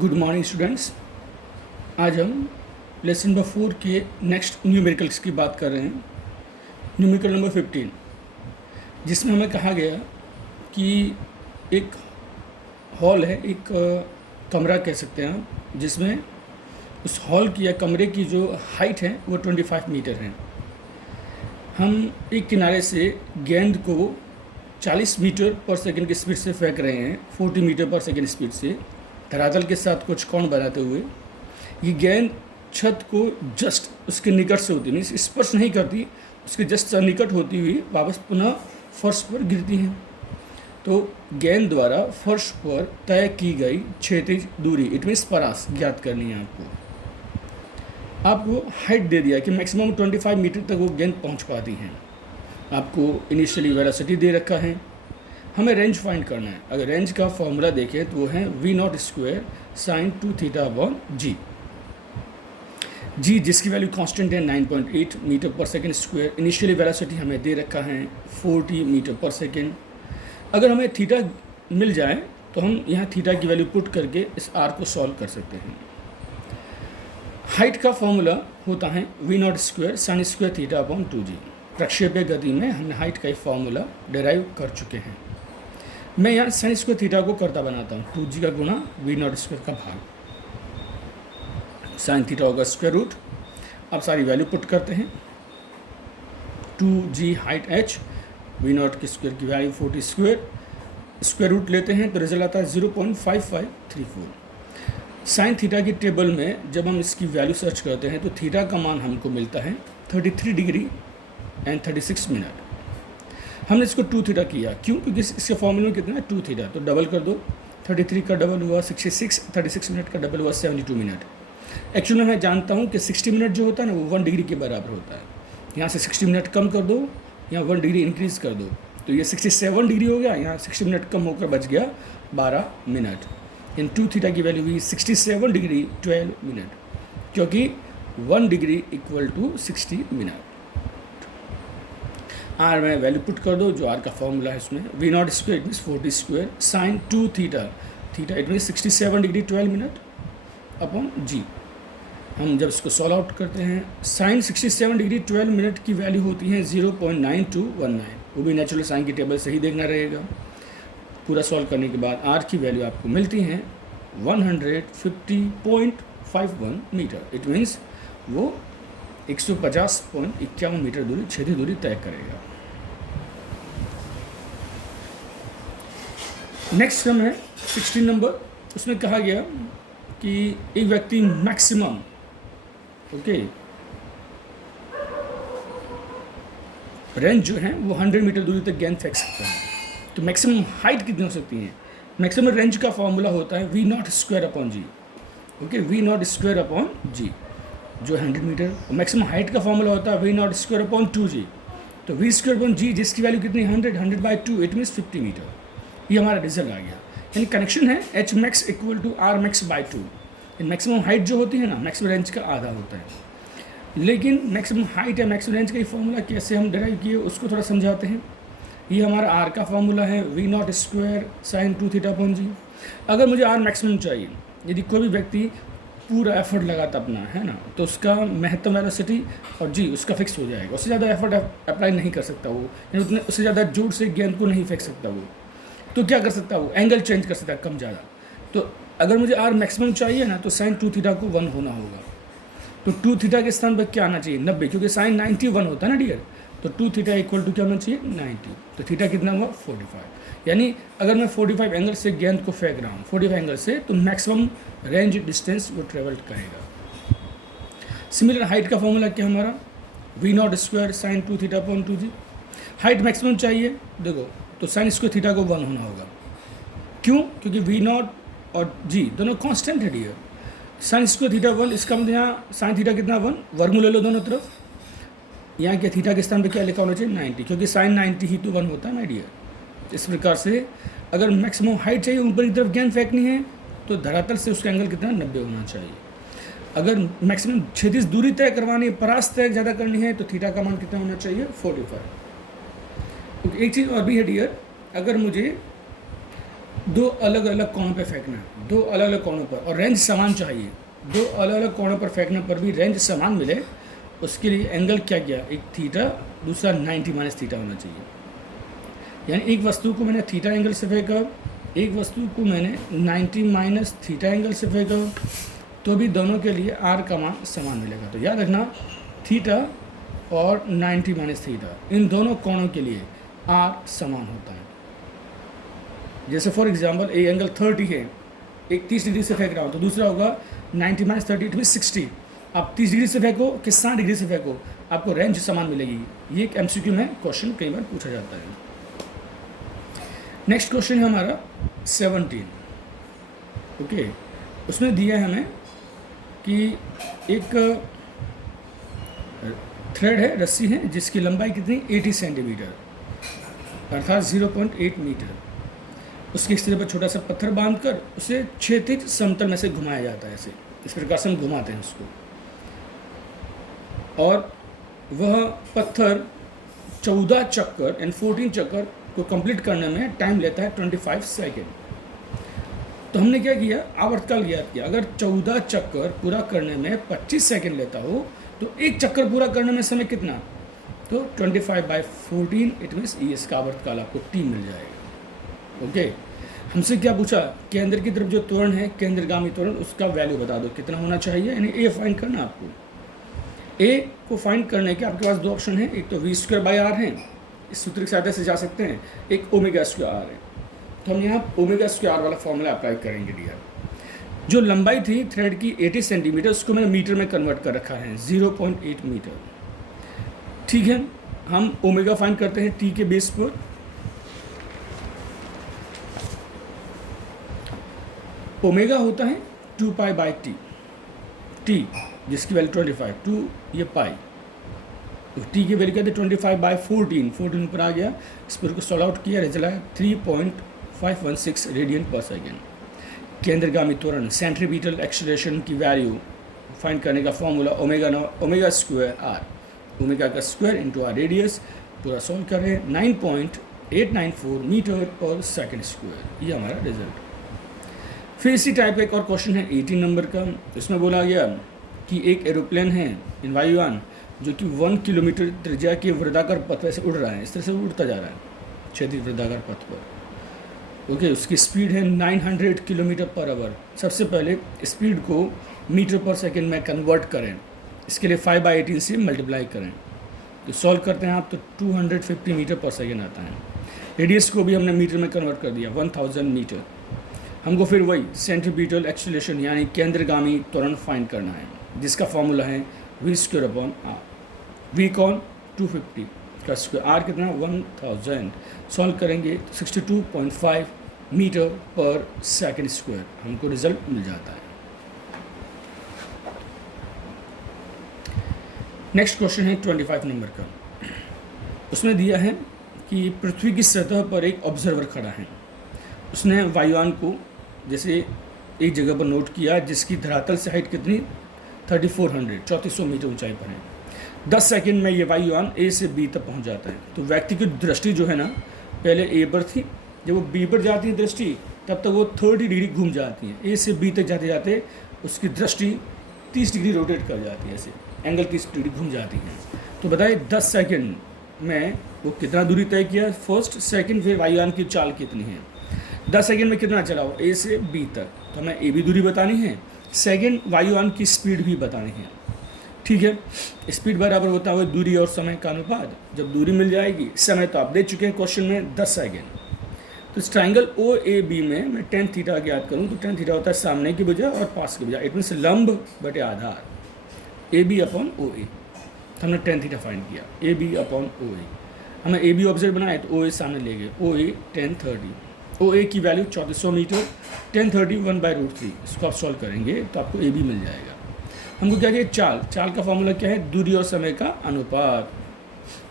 Good morning students. आज हम lesson number 4 के नेक्स्ट न्यूमेरिकल्स की बात कर रहे हैं। न्यूमेरिकल नंबर 15, जिसमें हमें कहा गया कि एक हॉल है, एक कमरा कह सकते हैं आप, जिसमें उस हॉल की या कमरे की जो हाइट है वो 25 मीटर है। हम एक किनारे से गेंद को 40 मीटर पर सेकंड की स्पीड से फेंक रहे हैं, 40 मीटर पर सेकंड स्पीड से धरातल के साथ कुछ कोण बनाते हुए। ये गेंद छत को जस्ट उसके निकट से होती, मीन्स स्पर्श नहीं करती, उसके जस्ट निकट होती हुई वापस पुनः फर्श पर गिरती है। तो गेंद द्वारा फर्श पर तय की गई क्षैतिज दूरी, इट मीन्स परास ज्ञात करनी है आपको हाइट दे दिया कि मैक्सिमम 25 मीटर तक वो गेंद पहुंच पाती हैं। आपको इनिशियली वेलोसिटी दे रखा है, हमें रेंज फाइंड करना है। अगर रेंज का फॉर्मूला देखें तो वो है v0 square sine 2 theta upon G, जिसकी वैल्यू कांस्टेंट है 9.8 मीटर पर सेकेंड स्क्वायर। इनिशियली वेलोसिटी हमें दे रखा है 40 मीटर पर सेकेंड। अगर हमें थीटा मिल जाए तो हम यहाँ थीटा की वैल्यू पुट करके इस आर को सॉल्व कर सकते हैं। हाइट का फॉर्मूला होता है v0 square sine square theta upon 2g। प्रक्षेपीय गति में हमने हाइट का एक फॉर्मूला डिराइव कर चुके हैं। मैं यहाँ साइन स्क्वायर थीटा को करता बनाता हूँ, 2g का गुणा v0 स्क्वायर का भाग, साइन थीटा होगा स्क्वायर रूट। अब सारी वैल्यू पुट करते हैं। 2g हाइट h, v0 की स्क्वायर की वैल्यू 40 स्क्वायर रूट लेते हैं तो रिजल्ट आता है 0.5534। साइन थीटा की टेबल में जब हम इसकी वैल्यू सर्च करते हैं तो थीटा का मान हमको मिलता है 33 डिग्री एंड 36 मिनट। हमने इसको 2 थीटा किया, क्यों? क्योंकि इसके फॉर्मूले में कितना है 2 थीटा, तो डबल कर दो। 33 का डबल हुआ 66, 36 मिनट का डबल हुआ 72 मिनट। एक्चुअली मैं जानता हूँ कि 60 मिनट जो होता है ना वो 1 डिग्री के बराबर होता है। यहाँ से 60 मिनट कम कर दो, यहाँ 1 डिग्री इंक्रीज़ कर दो, तो ये 67 डिग्री हो गया। यहाँ 60 मिनट कम होकर बच गया 12 मिनट। इन 2 थीटा की वैल्यू हुई 67 डिग्री 12 मिनट, क्योंकि 1 degree equal to 60 minute. R में वैल्यू पुट कर दो, जो आर का फॉर्मूला है उसमें v0 square it means 40 square sine 2 theta, theta it means 67 degree 12 minute upon G. हम जब इसको सॉल्व आउट करते हैं, साइन 67 डिग्री 12 मिनट की वैल्यू होती है 0.9219। वो भी नेचुरल साइन की टेबल से ही देखना रहेगा। पूरा सॉल्व करने के बाद आर की वैल्यू आपको मिलती है 150.51 मीटर। इट मीन्स वो 150.51 मीटर दूरी क्षैतिज दूरी तय करेगा। नेक्स्ट क्रम है 16 नंबर। उसमें कहा गया कि एक व्यक्ति मैक्सिमम रेंज जो है वो 100 मीटर दूरी तक गेंद फेंक सकता है। तो मैक्सिमम हाइट कितनी हो सकती है? मैक्सिमम रेंज का फॉर्मूला होता है v0 स्क्वायर अपॉन जी। v0 स्क्वायर अपॉन जी जो 100 मीटर। मैक्सिमम हाइट का फॉर्मूला होता है v0 स्क्वायर अपॉन 2g। तो v स्क्वायर अपॉन जी जिसकी वैल्यू कितनी 100 बाई 2, इट मीन्स 50 मीटर। ये हमारा रिजल्ट आ गया। यानी कनेक्शन है h max equal to r max by 2। Maximum height जो होती है ना, मैक्सिमम रेंज का आधा होता है। लेकिन मैक्सिमम हाइट या मैक्सिमम रेंज का ये फॉर्मूला कैसे हम डिराइव किए उसको थोड़ा समझाते हैं। ये हमारा r का फॉर्मूला है v0 square sine 2 theta upon G. अगर मुझे r मैक्सिमम चाहिए, यदि कोई भी व्यक्ति पूरा एफर्ट लगाता अपना है ना, तो उसका महत्तम वेलोसिटी और जी उसका फिक्स हो जाएगा। उससे ज़्यादा एफर्ट अप्लाई नहीं कर सकता वो, यानी उतने उससे ज़्यादा जोर से गेंद को नहीं फेंक सकता वो। तो क्या कर सकता है वो? एंगल चेंज कर सकता है, कम ज़्यादा। तो अगर मुझे आर मैक्सिमम चाहिए ना तो साइन 2 थीटा को 1 होना होगा। तो 2 थीटा के स्थान पर क्या आना चाहिए? 90, क्योंकि साइन 90 1 होता है ना डियर। तो 2 थीटा इक्वल टू क्या होना चाहिए? 90। तो थीटा कितना हुआ? 45। यानी अगर मैं 45 एंगल से गेंद को फेंक रहा हूँ 45 एंगल से, तो मैक्सिमम रेंज डिस्टेंस वो ट्रेवल करेगा। सिमिलर हाइट का फॉर्मूला क्या हमारा? v0 square sine 2 theta upon 2g। Height maximum चाहिए, देखो, तो साइन स्क्वायर थीटा को 1 होना होगा। क्यों? क्योंकि v0 और g दोनों कांस्टेंट है डियर। साइन स्क्वायर थीटा 1, इसका मतलब यहाँ साइन थीटा कितना 1, वर्गमूल ले लो दोनों तरफ। यहाँ क्या थीटा के स्थान पे क्या लिखा होना चाहिए? 90, क्योंकि साइन 90 ही तो 1 होता है माय डियर। इस प्रकार से अगर मैक्सिमम हाइट चाहिए, ऊपर की तरफ गेंद फेंकनी है, तो धरातल से उसका एंगल कितना 90 होना चाहिए। अगर मैक्सिमम क्षैतिज दूरी तय करवानी है, परास तय ज़्यादा करनी है, तो थीटा का मान कितना होना चाहिए? 45। तो एक चीज़ और भी है डियर, अगर मुझे दो अलग अलग कोणों पे फेंकना है, दो अलग अलग कोणों पर, और रेंज समान चाहिए। दो अलग अलग कोणों पर फेंकने पर भी रेंज समान मिले, उसके लिए एंगल क्या किया, एक थीटा, दूसरा 90 माइनस थीटा होना चाहिए। यानी एक वस्तु को मैंने थीटा एंगल से फेंका, एक वस्तु को मैंने 90 माइनस थीटा एंगल से फेंका, तो भी दोनों के लिए आर का मान समान मिलेगा। तो याद रखना, थीटा और 90 माइनस थीटा, इन दोनों कोणों के लिए आर समान होता है। जैसे फॉर एग्जांपल ए एंगल 30 है, एक 30 डिग्री से फेंक रहा हूँ, तो दूसरा होगा 90 माइनस 30 इट मीन 60। आप 30 डिग्री से फेंको कि 60 डिग्री से फेंको, आपको रेंज समान मिलेगी। ये एक एमसीक्यू में क्वेश्चन कई बार पूछा जाता है। नेक्स्ट क्वेश्चन है हमारा 17। ओके, उसमें दिया है हमें कि एक थ्रेड है, रस्सी है, जिसकी लंबाई कितनी 80 सेंटीमीटर अर्थात 0.8 मीटर। उसके एक सिरे पर छोटा सा पत्थर बांधकर उसे क्षैतिज समतल में से घुमाया जाता है। ऐसे इस प्रकार से हम घुमाते हैं उसको, और वह पत्थर 14 चक्कर एंड 14 चक्कर को कंप्लीट करने में टाइम लेता है 25 सेकेंड। तो हमने क्या किया, आवर्तकाल ज्ञात किया। अगर 14 चक्कर पूरा करने में 25 सेकेंड लेता हो, तो एक चक्कर पूरा करने में समय कितना, तो 25/14 इट मीन्स ई इसका आवर्तकाल आपको टी मिल जाएगा। ओके, हमसे क्या पूछा, केंद्र की तरफ जो त्वरण है, केंद्रगामी त्वरण, उसका वैल्यू बता दो कितना होना चाहिए, यानी ए फाइंड करना आपको। ए को फाइंड करने के आपके पास दो ऑप्शन है, एक तो v²/r है, इस सूत्र की सहायता से जा सकते हैं, एक ω²r है। तो हम यहाँ ω²r वाला फॉर्मूला अप्लाई करेंगे डियर। जो लंबाई थी थ्रेड की 80 सेंटीमीटर, उसको मैंने मीटर में कन्वर्ट कर रखा है 0.8 मीटर। ठीक है, हम ओमेगा फाइंड करते हैं टी के बेस पर। ओमेगा होता है 2π/t, टी जिसकी वैल्यू 25, 2 ये पाई, तो टी की वैल्यू कहते हैं 25/14, 14 पर आ गया। इस पर को सॉल्व आउट किया, रिजल्ट आया 3.516 रेडियन पर सेकेंड। केंद्रगामी त्वरण सेंट्रीपिटल एक्सेलरेशन की वैल्यू फाइंड करने का फॉर्मूला ω²r, ओमेगा का स्क्वायर इंटू आर रेडियस, पूरा सॉल्व करें 9.894 मीटर पर सेकेंड स्क्वायर, ये हमारा रिजल्ट। फिर इसी टाइप का एक और क्वेश्चन है 18 नंबर का। इसमें बोला गया कि एक एरोप्लेन है इन वायुयान जो कि 1 किलोमीटर त्रिज्या के वृत्ताकार पथ से उड़ रहा है, इस तरह से उड़ता जा रहा है क्षैतिज वृत्ताकार पथ पर। ओके, उसकी स्पीड है 900 किलोमीटर पर आवर। सबसे पहले स्पीड को मीटर पर सेकेंड में कन्वर्ट करें, इसके लिए 5/18 से मल्टीप्लाई करें, तो सॉल्व करते हैं आप तो 250 मीटर पर सेकेंड आता है। रेडियस को भी हमने मीटर में कन्वर्ट कर दिया 1000 मीटर। हमको फिर वही सेंट्रीपिटल एक्सेलरेशन यानी केंद्रगामी त्वरण फाइंड करना है, जिसका फॉर्मूला है v²/r। v कौन 250 का स्क्वायर, r कितना 1000। सॉल्व करेंगे तो 62.5 मीटर पर सेकेंड स्क्वायर हमको रिजल्ट मिल जाता है। नेक्स्ट क्वेश्चन है 25 नंबर का। उसमें दिया है कि पृथ्वी की सतह पर एक ऑब्जर्वर खड़ा है। उसने वायुयान को जैसे एक जगह पर नोट किया जिसकी धरातल से हाइट कितनी 3400 मीटर ऊंचाई पर है। 10 सेकंड में ये वायुयान ए से बी तक पहुंच जाता है। तो व्यक्ति की दृष्टि जो है ना, पहले ए पर थी, जब वो बी पर जाती है दृष्टि, तब तक वो 30 डिग्री घूम जाती है। ए से बी तक जाते जाते उसकी दृष्टि 30 डिग्री रोटेट कर जाती है, ऐसे एंगल 30 डिग्री घूम जाती है। तो बताइए 10 सेकंड में वो कितना दूरी तय किया, फर्स्ट सेकंड, फिर वायुयान की चाल कितनी है। 10 सेकंड में कितना चला हो ए से बी तक, तो हमें ए भी दूरी बतानी है, सेकंड वायुयान की स्पीड भी बतानी है। ठीक है, स्पीड बराबर होता है दूरी और समय का अनुपात। जब दूरी मिल जाएगी, समय तो आप दे चुके हैं क्वेश्चन में 10 सेकंड। तो इस ट्राइंगल ओ ए बी में मैं tan थीटा ज्ञात करूँ तो tan थीटा होता है सामने की बजाय और पास की बजाय, इट मीन्स लंब बटे आधार ए बी अपॉन ओ ए। तो हमने tan थीटा फाइंड किया ए बी अपॉन ओ ए। हमें ए बी ऑब्जर्व बनाए तो ओ ए सामने ले गए, ओ ए tan 30, ओ ए की वैल्यू 3400 मीटर, tan 30 1/√3। इसको आप सॉल्व करेंगे तो आपको ए बी मिल जाएगा। हमको क्या चाहिए, चाल का फॉर्मूला क्या है, दूरी और समय का अनुपात।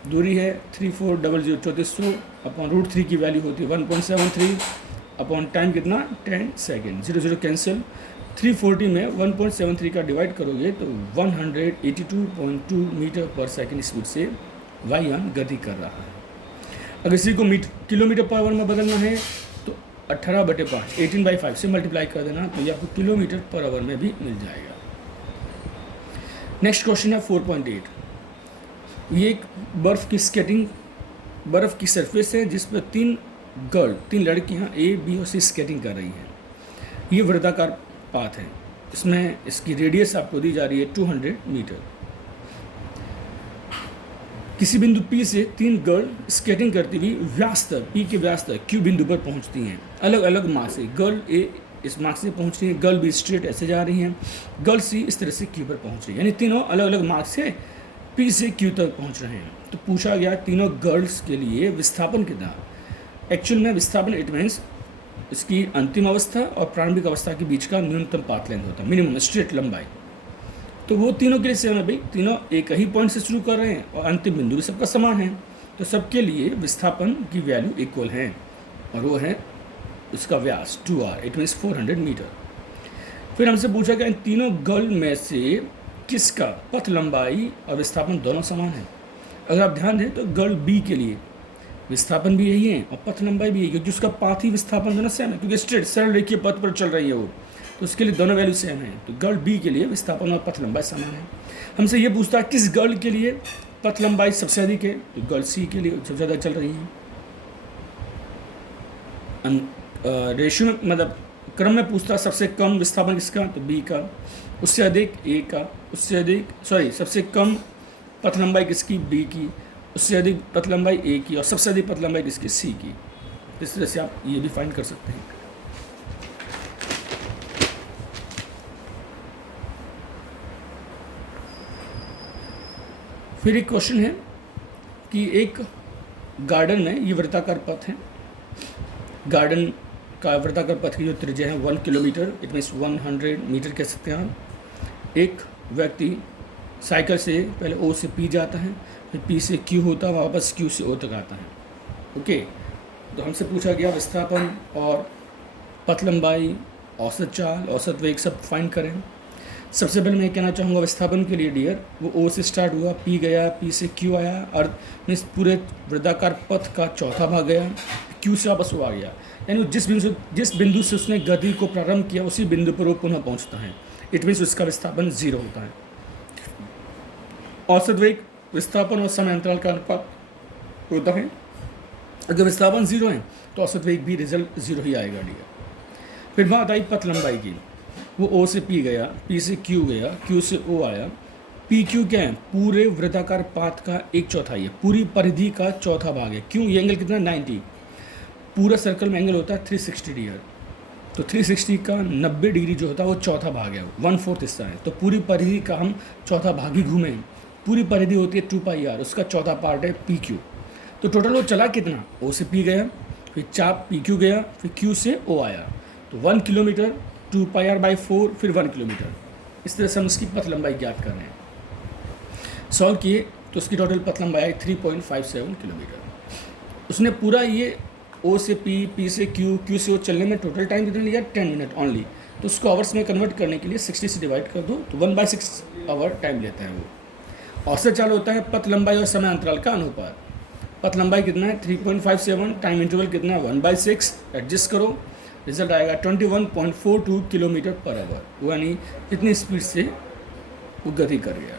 दूरी है 3400 3400 अपॉन √3 की वैल्यू होती है 1.73 अपॉन टाइम कितना 10 सेकेंड, 0 कैंसिल। 340 में 1.73 का डिवाइड करोगे तो 182.2 मीटर पर सेकेंड स्पीड से वायुयान गति कर रहा है। अगर इसी को किलोमीटर पर आवर में बदलना है तो 18/5 18/5 से मल्टीप्लाई कर देना, तो ये आपको किलोमीटर पर आवर में भी मिल जाएगा। नेक्स्ट क्वेश्चन है 4.8। ये एक बर्फ़ की सरफेस है जिस पर तीन लड़कियां A, B और C स्केटिंग कर रही हैं। ये वृत्ताकार पाथ है, इसमें इसकी रेडियस आपको दी जा रही है 200 मीटर। किसी बिंदु P से तीन गर्ल स्केटिंग करती हुई व्यास तक P के व्यास तक Q बिंदु पर पहुंचती हैं, अलग अलग मार्ग से। गर्ल A इस मार्ग से पहुंच रही है, गर्ल B स्ट्रेट ऐसे जा रही हैं, गर्ल C इस तरह से Q पर पहुंच रही है, यानी तीनों अलग अलग मार्ग से P से Q तक पहुंच रहे हैं। तो पूछा गया तीनों गर्ल्स के लिए विस्थापन कितना। एक्चुअल में विस्थापन इट मीन्स इसकी अंतिम अवस्था और प्रारंभिक अवस्था के बीच का न्यूनतम पाथ लेंथ होता है, मिनिमम स्ट्रेट लंबाई। तो वो तीनों के लिए सेम है भाई, तीनों एक ही पॉइंट से शुरू कर रहे हैं और अंतिम बिंदु भी सबका समान है, तो सबके लिए विस्थापन की वैल्यू इक्वल है, और वो है इसका व्यास 2r, इट मीन्स 400 मीटर। फिर हमसे पूछा गया इन तीनों गर्ल में से किसका पथ लंबाई और विस्थापन दोनों समान है। अगर आप ध्यान दें तो गर्ल B के लिए विस्थापन भी यही है और पथ लंबाई भी यही, क्योंकि उसका पाथ ही विस्थापन दोनों सेम है, क्योंकि स्ट्रेट सरल रेखीय पथ पर चल रही है वो, तो उसके लिए दोनों वैल्यू सेम है। तो गर्ल B के लिए विस्थापन और पथ लंबाई समान है। हमसे ये पूछता है किस गर्ल के लिए पथ लंबाई सबसे अधिक है, तो गर्ल C के लिए सबसे ज़्यादा चल रही है। रेशियो में मतलब क्रम में पूछता है सबसे कम विस्थापन किसका, तो B का, उससे अधिक A का, उससे अधिक सबसे कम पथ लंबाई किसकी, B की, उससे अधिक पथ लंबाई A की, और सबसे अधिक पथ लंबाई किसकी, C की। इस तरह से आप ये भी फाइंड कर सकते हैं। फिर एक क्वेश्चन है कि एक गार्डन में ये वृत्ताकार पथ है, गार्डन का वृत्ताकार पथ की जो त्रिज्या है 1 किलोमीटर, इट मीन्स 100 मीटर कह सकते हैं आप। एक व्यक्ति साइकिल से पहले O से P जाता है, फिर P से Q होता है, वापस Q से O तक आता है। ओके, तो हमसे पूछा गया विस्थापन और पथ लंबाई, औसत चाल, औसत वेग सब फाइंड करें। सबसे पहले मैं कहना चाहूँगा विस्थापन के लिए डियर, वो O से स्टार्ट हुआ, P गया, P से Q आया, और मीन्स पूरे वृत्ताकार पथ का चौथा भाग गया, Q से वापस O आ गया, यानी जिस बिंदु से उसने गति को प्रारंभ किया उसी बिंदु पर वो पुनः पहुँचता है। इट मीन्स उसका विस्थापन 0 होता है। औसत वेग विस्थापन और समय अंतराल का अनुपात होता है। अगर विस्थापन 0 है तो औसत वेग भी रिजल्ट 0 ही आएगा डियर। फिर बात आई पथ लंबाई की, वो O से P गया, P से Q गया, Q से O आया। PQ क्या है, पूरे वृत्ताकार पाथ का 1/4 है, पूरी परिधि का चौथा भाग है। क्यों, ये एंगल कितना 90, पूरा सर्कल में एंगल होता है 360 डिग्री, तो 360 का 90 डिग्री जो होता है वो चौथा भाग है, 1/4 हिस्सा है। तो पूरी परिधि का हम चौथा भाग ही घूमें, पूरी परिधि होती है 2πr, उसका चौथा पार्ट है PQ। तो टोटल वो चला कितना, O से P गया, फिर चाप PQ गया, फिर Q से O आया, तो 1 किलोमीटर 2πr/4, फिर 1 किलोमीटर। इस तरह से हम इसकी पथ लंबाई ज्ञात कर रहे हैं। सॉल्व किए तो उसकी टोटल पथ लंबाई आई 3.57 किलोमीटर। उसने पूरा ये O से P, P से Q, Q से O चलने में टोटल टाइम कितना लिया, 10 मिनट ओनली। तो उसको आवर्स में कन्वर्ट करने के लिए 60 से डिवाइड कर दो, तो 1/6 आवर टाइम लेता है वो। औसत चाल होता है पथ लंबाई और समय अंतराल का अनुपात। पथ लंबाई कितना है 3.57, टाइम इंटरवल कितना है 1/6, एडजस्ट करो, रिजल्ट आएगा 21.42 किलोमीटर पर आवर, यानी इतनी स्पीड से वो गति कर गया।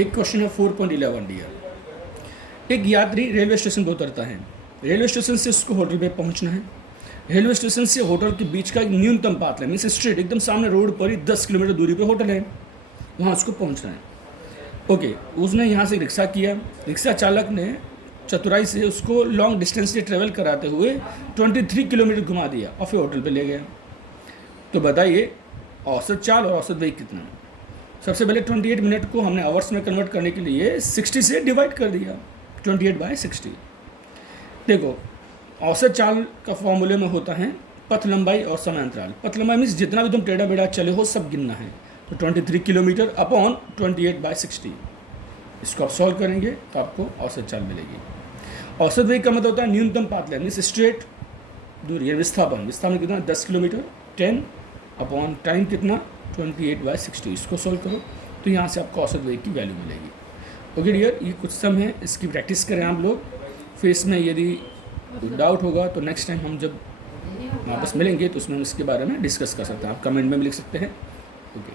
एक क्वेश्चन है 4.11 डियर। एक यात्री रेलवे स्टेशन पर उतरता है, रेलवे स्टेशन से उसको होटल पे पहुंचना है। रेलवे स्टेशन से होटल के बीच का न्यूनतम पाथ है, मीन्स स्ट्रेट एकदम सामने रोड पर ही 10 किलोमीटर दूरी पे होटल है, वहाँ उसको पहुँचना है। ओके, उसने यहाँ से रिक्शा किया, रिक्शा चालक ने चतुराई से उसको लॉन्ग डिस्टेंस से ट्रेवल कराते हुए 23 किलोमीटर घुमा दिया और फिर होटल पे ले गया। तो बताइए औसत चाल और औसत वेग कितना है। सबसे पहले 28 मिनट को हमने आवर्स में कन्वर्ट करने के लिए 60 से डिवाइड कर दिया, 28/60। देखो औसत चाल का फॉर्मूले में होता है पथ लंबाई और समय अंतराल। पथ लंबाई मीन्स जितना भी तुम टेढ़ा बेढ़ा चले हो सब गिनना है, तो 23 किलोमीटर अपॉन 28/60। इसको आप सॉल्व करेंगे तो आपको औसत चाल मिलेगी। औसत वेग का मतलब होता है न्यूनतम पाथ लेंथ, मीन्स स्ट्रेट दूरी, विस्थापन कितना 10 किलोमीटर, 10 अपॉन टाइम कितना 28/60। इसको सॉल्व करो तो यहाँ से आपको औसत वेग की वैल्यू मिलेगी। ओके डियर, ये कुछ सम है, इसकी प्रैक्टिस करें आप लोग। फिर इसमें यदि कोई डाउट होगा तो नेक्स्ट टाइम हम जब वापस मिलेंगे तो उसमें हम इसके बारे में डिस्कस कर सकते हैं, आप कमेंट में भी लिख सकते हैं। ओके।